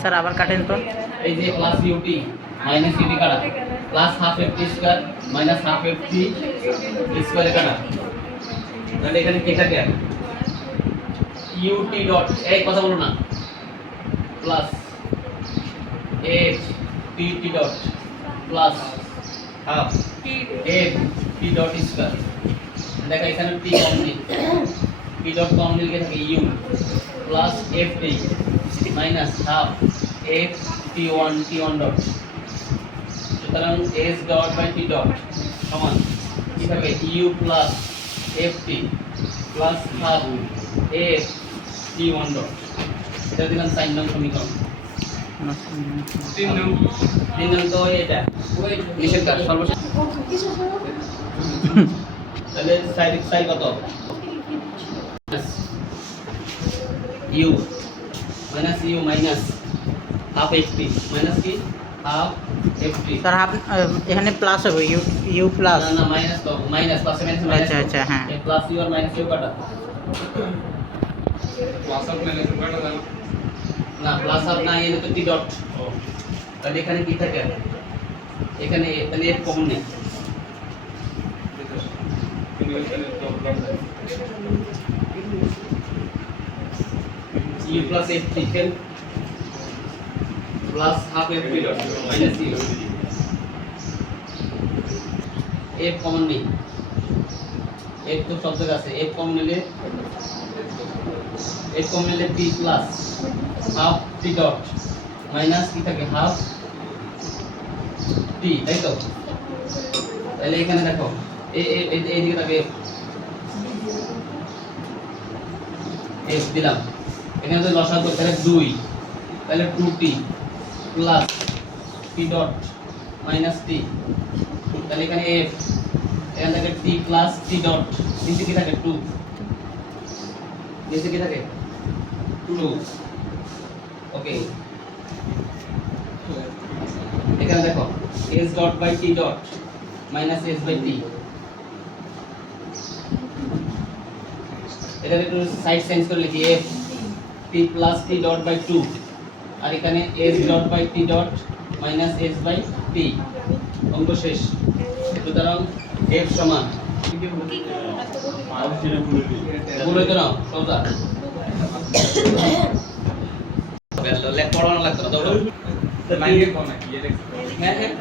Sir আবার কাটেন তো। এই যে প্লাস ইউটি মাইনাস ইউটি কাটা plus half FT square minus half FT square কাটা তাহলে এখানে কি থাকে ইউটি ডট এই কথা বলো না প্লাস এফ টি টি dot plus half F T dot square দেখো এখানে টি কম নেই টি ডট কম নিলে থাকে U plus F T minus half F T one dot সুতরাং S dot by T dot সমান কি হবে you plus F T plus half F T one dot এটা দিলাম 4 নং সমীকরণ 3 নং তো এটা নিষেধ কাজ সর্বশেষ তাহলে সাই কত u minus u minus half f t minus কি হাফ এফটি স্যার হাফ এখানে প্লাস হবে ইউ প্লাস না মাইনাস তো মাইনাস প্লাস মাইনাস আচ্ছা আচ্ছা হ্যাঁ এই প্লাস ইউ আর মাইনাস ইউ কাটা প্লাস আর মাইনাস কাটা যায় না প্লাস আর না এনে তো টি ডট তাহলে এখানে কি থাকে এখানে তাহলে এফ কমন নেই U plus F T plus half F T dot minus U F common নেই এফ তো সব জায়গায় আছে এফ কমন নিলে T plus half T dot minus কি থাকে হাফ টি তাই তো তাহলে এখানে দেখো এইদিকে থাকে এফ দিলাম এখানে তো লসাগু তাহলে 2 তাহলে 2t plus T dot minus T তাহলে এখানে এফ এখানে থাকে টি প্লাস টি ডট নিচে কি থাকে 2 নিচে কি থাকে 2 ওকে এখানে দেখো s dot by t dot minus s by t এটা একটু সাইড চেঞ্জ করে লিখি f t plus t dot by 2 আর এখানে s dot by t dot minus s by t অঙ্ক শেষ সুতরাং f সমান বলে তো না সোজা লেখ পড়ানো লাগতো না দৌড়ো লাইনে কোন কি হ্যাঁ